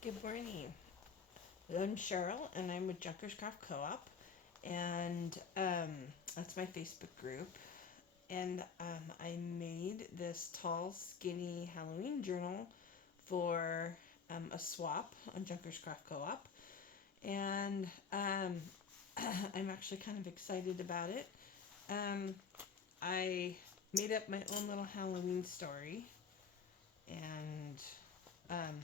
Good morning. I'm Cheryl, and I'm with Junkers Craft Co-op, and that's my Facebook group. And I made this tall, skinny Halloween journal for a swap on Junkers Craft Co-op, and I'm actually kind of excited about it. Um, I made up my own little Halloween story, and um,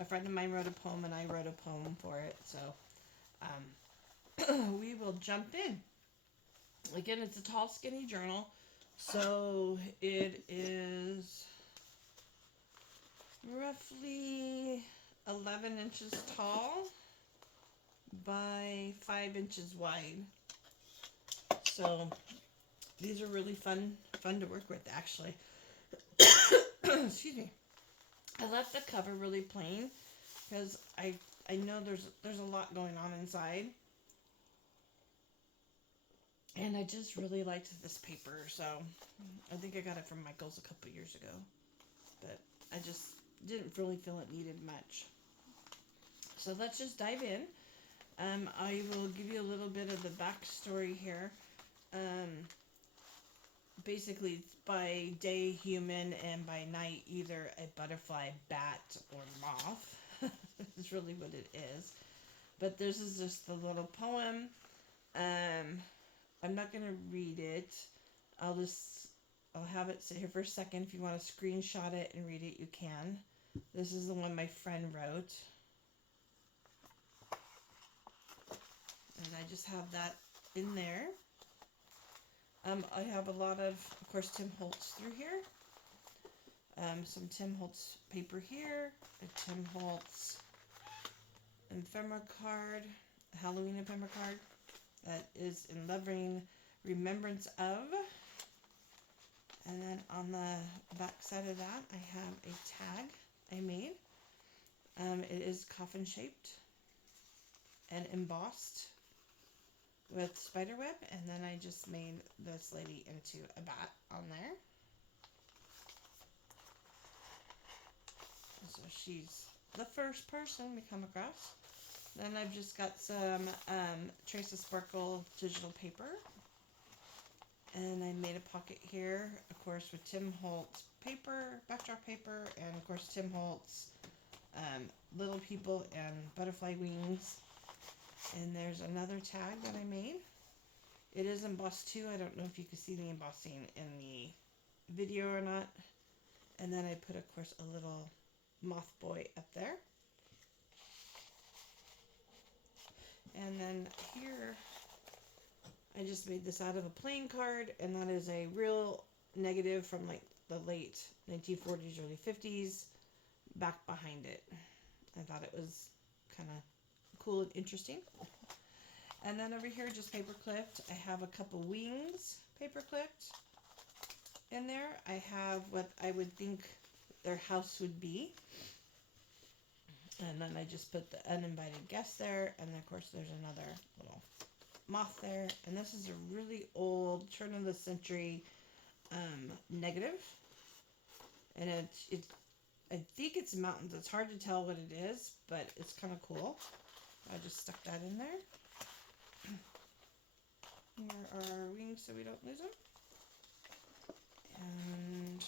a friend of mine wrote a poem, and I wrote a poem for it. So we will jump in. Again, it's a tall, skinny journal. So it is roughly 11 inches tall by 5 inches wide. So these are really fun to work with, actually. Excuse me. I left the cover really plain because I know there's a lot going on inside, and I just really liked this paper. So I think I got it from Michael's a couple years ago, but I just didn't really feel it needed much. So let's just dive in. I will give you a little bit of the backstory here. Um, Basically, it's by day human and by night either a butterfly, bat, or moth. Is really what it is. But this is just the little poem. Um, I'm not gonna read it. I'll just I'll have it sit here for a second. If you want to screenshot it and read it, you can. This is the one my friend wrote. And I just have that in there. I have a lot of course, Tim Holtz through here. Some Tim Holtz paper here. A Tim Holtz ephemera card, a Halloween ephemera card that is in loving remembrance of. And then on the back side of that, I have a tag I made. It is coffin shaped and embossed with spider web, and then I just made this lady into a bat on there. So she's the first person we come across. Then I've just got some Trace of Sparkle digital paper, and I made a pocket here, of course, with Tim Holtz paper, backdrop paper, and of course Tim Holtz little people and butterfly wings. And there's another tag that I made. It is embossed too. I don't know if you can see the embossing in the video or not. And then I put, of course, a little moth boy up there. And then here, I just made this out of a playing card, and that is a real negative from like the late 1940s, early 50s, back behind it. I thought it was kind of cool and interesting. And then over here, just paper clipped, I have a couple wings paper clipped in there. I have what I would think their house would be. And then I just put the uninvited guest there. And then, of course, there's another little moth there. And this is a really old, turn of the century negative. And I think it's mountains. It's hard to tell what it is, but it's kind of cool. I just stuck that in there. Here are our wings so we don't lose them. And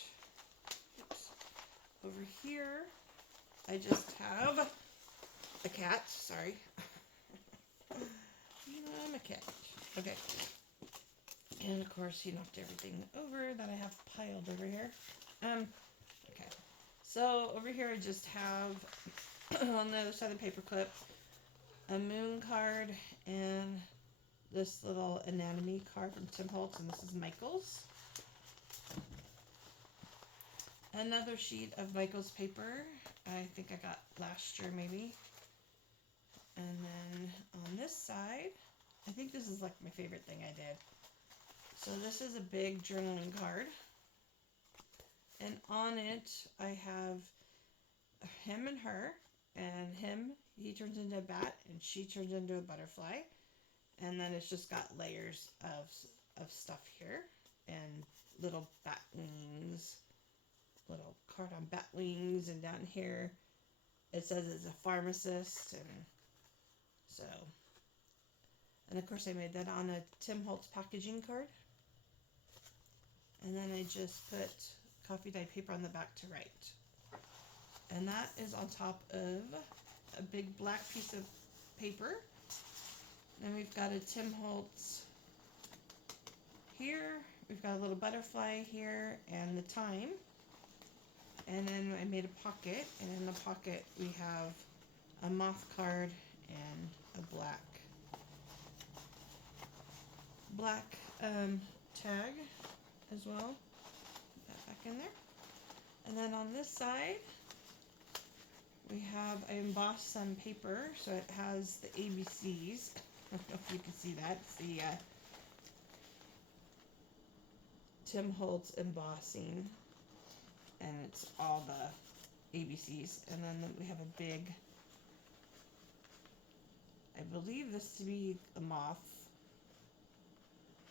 oops, over here, I just have a cat. Sorry. I'm a cat. Okay. And of course, he knocked everything over that I have piled over here. Okay. So over here, I just have on the other side of the paperclip a moon card and this little anatomy card from Tim Holtz, and this is Michael's. Another sheet of Michael's paper. I think I got last year maybe. And then on this side, I think this is like my favorite thing I did. So this is a big journaling card. And on it, I have him and her. And him, he turns into a bat, and she turns into a butterfly. And then it's just got layers of stuff here. And little bat wings. Little card on bat wings. And down here, it says it's a pharmacist, and so, and of course I made that on a Tim Holtz packaging card. And then I just put coffee dye paper on the back to write. And that is on top of a big black piece of paper. Then we've got a Tim Holtz here. We've got a little butterfly here and the time. And then I made a pocket, and in the pocket we have a moth card and a black tag as well. Put that back in there. And then on this side we have, I embossed some paper so it has the ABCs. I don't know if you can see that. It's the Tim Holtz embossing, and it's all the ABCs. And then we have a big, I believe this to be a moth.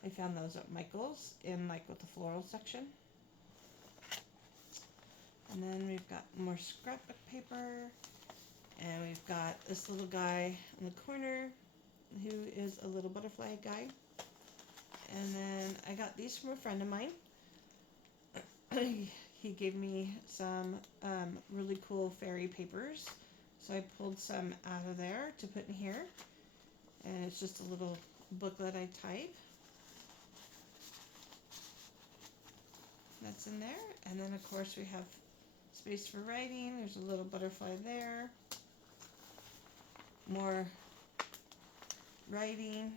I found those at Michael's in like with the floral section. And then we've got more scrapbook paper, and we've got this little guy in the corner who is a little butterfly guy. And then I got these from a friend of mine. He gave me some really cool fairy papers, so I pulled some out of there to put in here, and it's just a little booklet I type. That's in there. And then of course we have space for writing. There's a little butterfly there, more writing,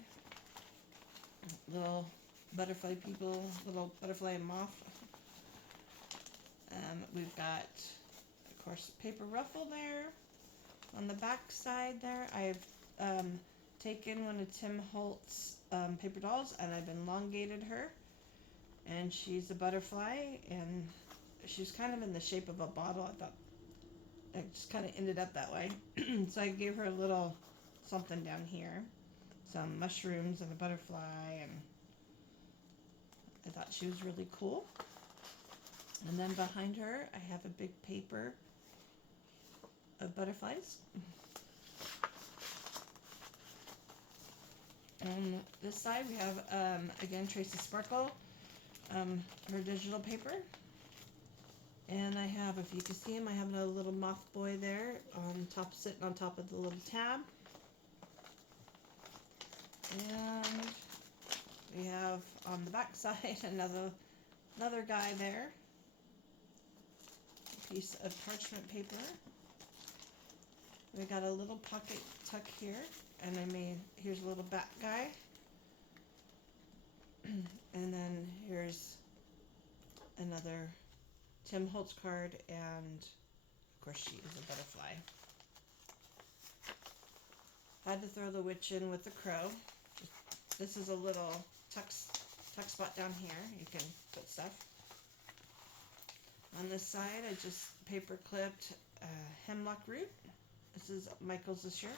little butterfly people, little butterfly and moth. We've got, of course, paper ruffle there. On the back side there, I've taken one of Tim Holtz paper dolls, and I've elongated her. And she's a butterfly, and she's kind of in the shape of a bottle. I thought it just kind of ended up that way. So I gave her a little something down here, some mushrooms and a butterfly, and I thought she was really cool. And then behind her, I have a big paper of butterflies. On this side, we have, again, Tracy Sparkle, her digital paper. And I have, if you can see him, I have a little moth boy there on top, sitting on top of the little tab. And we have on the back side another guy there. A piece of parchment paper. We got a little pocket tuck here, and here's a little bat guy. And then here's another Tim Holtz card, and of course she is a butterfly. Had to throw the witch in with the crow. This is a little tuck spot down here. You can put stuff. On this side, I just paper clipped hemlock root. This is Michael's this year.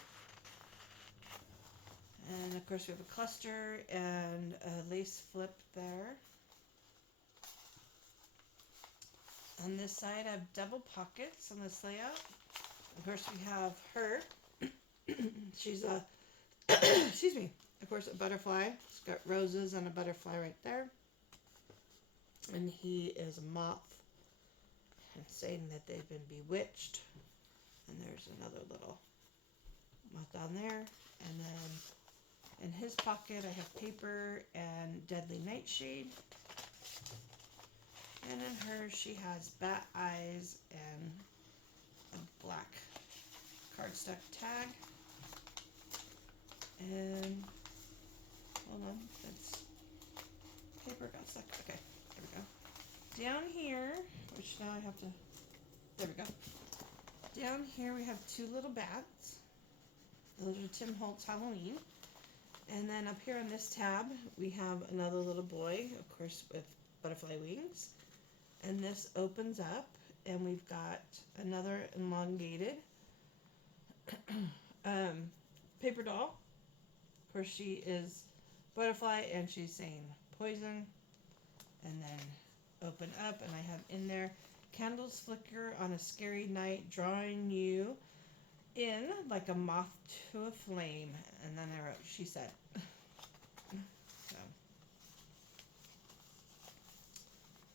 And of course we have a cluster and a lace flip there. On this side I have double pockets on this layout. Of course we have her. She's a, excuse me, of course a butterfly. It's got roses and a butterfly right there. And he is a moth, and saying that they've been bewitched. And there's another little moth down there. And then in his pocket I have paper and Deadly Nightshade. And in hers she has bat eyes and a black cardstock tag. And hold on, that's paper got stuck. Okay, there we go. Down here, which now I have to, there we go. Down here we have two little bats. Those are Tim Holtz Halloween. And then up here on this tab we have another little boy, of course with butterfly wings. And this opens up, and we've got another elongated paper doll. Of course she is butterfly, and she's saying poison. And then open up, and I have in there Candles flicker on a scary night, drawing you in like a moth to a flame. And then I wrote, she said. So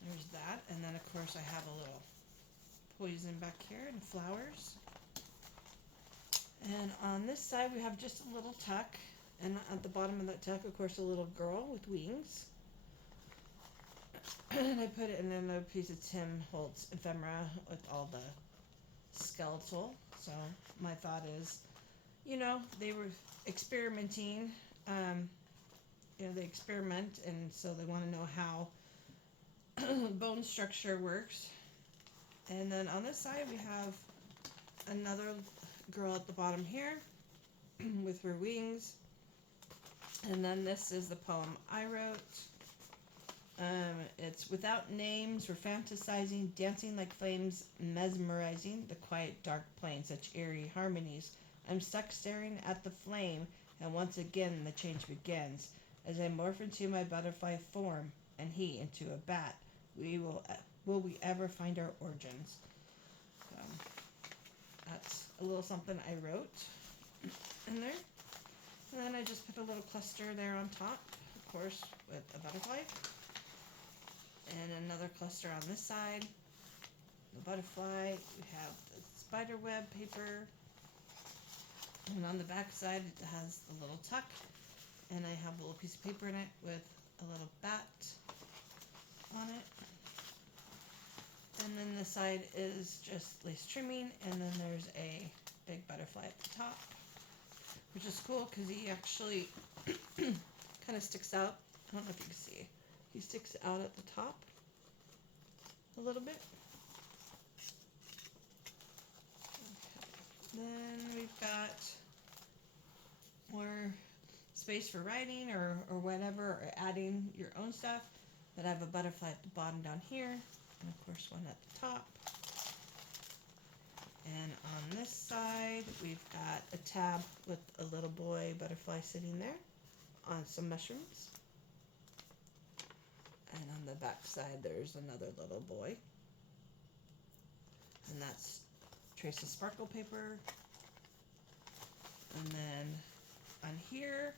there's that. And then, of course, I have a little poison back here and flowers. And on this side, we have just a little tuck. And at the bottom of that tuck, of course, a little girl with wings. And I put it in another piece of Tim Holtz ephemera with all the skeletal. So my thought is, you know, they were experimenting. They experiment, and so they want to know how bone structure works. And then on this side, we have another girl at the bottom here with her wings. And then this is the poem I wrote. It's without names, we're fantasizing, dancing like flames, mesmerizing the quiet dark plain, such eerie harmonies. I'm stuck staring at the flame, and once again the change begins. As I morph into my butterfly form, and he into a bat, will we ever find our origins? So that's a little something I wrote in there. And then I just put a little cluster there on top, of course, with a butterfly. And another cluster on this side, the butterfly. We have the spider web paper. And on the back side, it has the little tuck. And I have a little piece of paper in it with a little bat on it. And then the side is just lace trimming. And then there's a big butterfly at the top, which is cool because he actually kind of sticks out. I don't know if you can see. He sticks out at the top a little bit. Okay. Then we've got more space for writing or whatever, or adding your own stuff. But I have a butterfly at the bottom down here, and of course one at the top. And on this side, we've got a tab with a little boy butterfly sitting there on some mushrooms. And on the back side, there's another little boy. And that's Trace's sparkle paper. And then on here,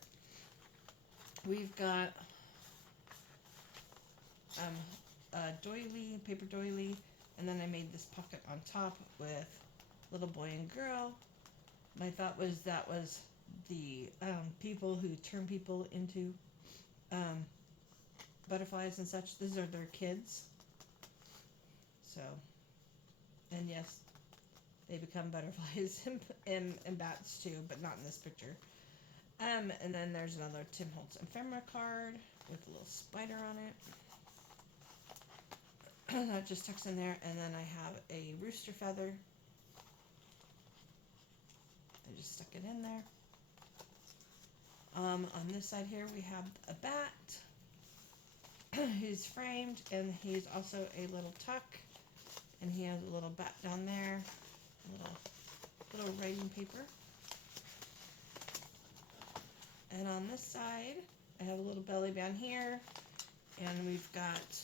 we've got a doily, paper doily. And then I made this pocket on top with little boy and girl. My thought was that was the people who turn people into butterflies and such. These are their kids. So, and yes, they become butterflies and bats too, but not in this picture. And then there's another Tim Holtz ephemera card with a little spider on it. That just tucks in there. And then I have a rooster feather. I just stuck it in there. On this side here, we have a bat. He's framed, and he's also a little tuck, and he has a little bat down there, a little writing paper. And on this side, I have a little belly band here, and we've got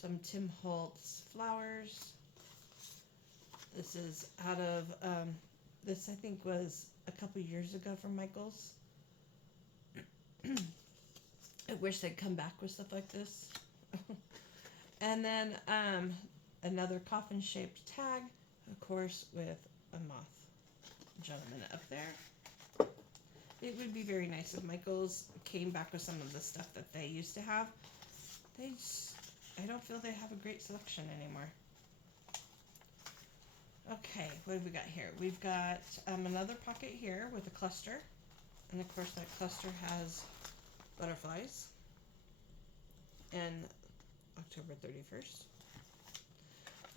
some Tim Holtz flowers. This is out of this, I think, was a couple years ago from Michael's. I wish they'd come back with stuff like this. And then another coffin-shaped tag, of course, with a moth gentleman up there. It would be very nice if Michael's came back with some of the stuff that they used to have. I don't feel they have a great selection anymore. Okay, what have we got here? We've got another pocket here with a cluster. And of course that cluster has butterflies. And October 31st.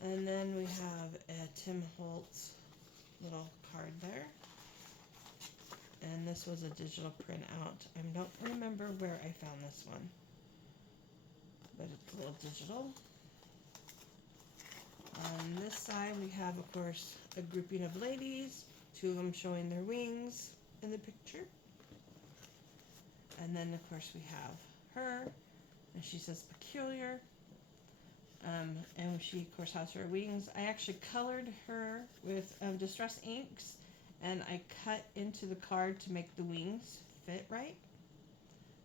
And then we have a Tim Holtz little card there. And this was a digital printout. I don't remember where I found this one. But it's a little digital. On this side, we have, of course, a grouping of ladies, two of them showing their wings in the picture. And then, of course, we have her, and she says peculiar. And she, of course, has her wings. I actually colored her with Distress inks, and I cut into the card to make the wings fit right.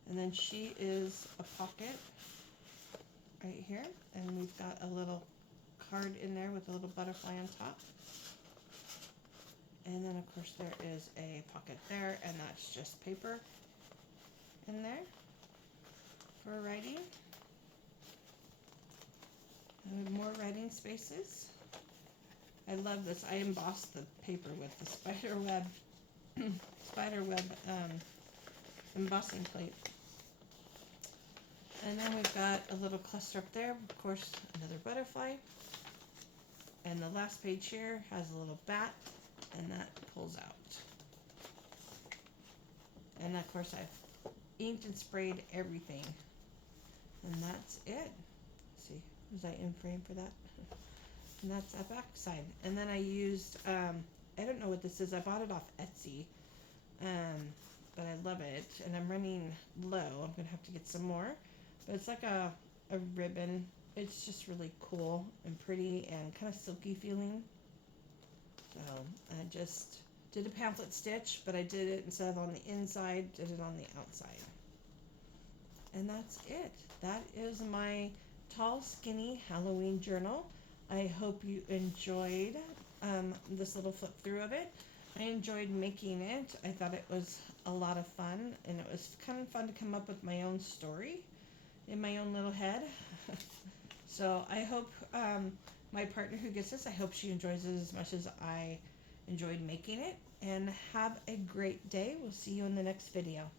And then she is a pocket right here, and we've got a little card in there with a little butterfly on top. And then, of course, there is a pocket there, and that's just paper in there for writing. And more writing spaces. I love this. I embossed the paper with the spider web embossing plate. And then we've got a little cluster up there. Of course, another butterfly. And the last page here has a little bat, and that pulls out. And of course, I've inked and sprayed everything. And that's it. Let's see, was I in frame for that? And that's the back side. And then I used, I don't know what this is. I bought it off Etsy. But I love it. And I'm running low. I'm going to have to get some more. But it's like a ribbon. It's just really cool and pretty and kind of silky feeling. So I just did a pamphlet stitch, but I did it instead of on the inside, did it on the outside. And that's it. That is my Tall Skinny Halloween journal. I hope you enjoyed this little flip through of it. I enjoyed making it. I thought it was a lot of fun, and it was kind of fun to come up with my own story in my own little head. So I hope my partner who gets this, I hope she enjoys it as much as I enjoyed making it. And have a great day. We'll see you in the next video.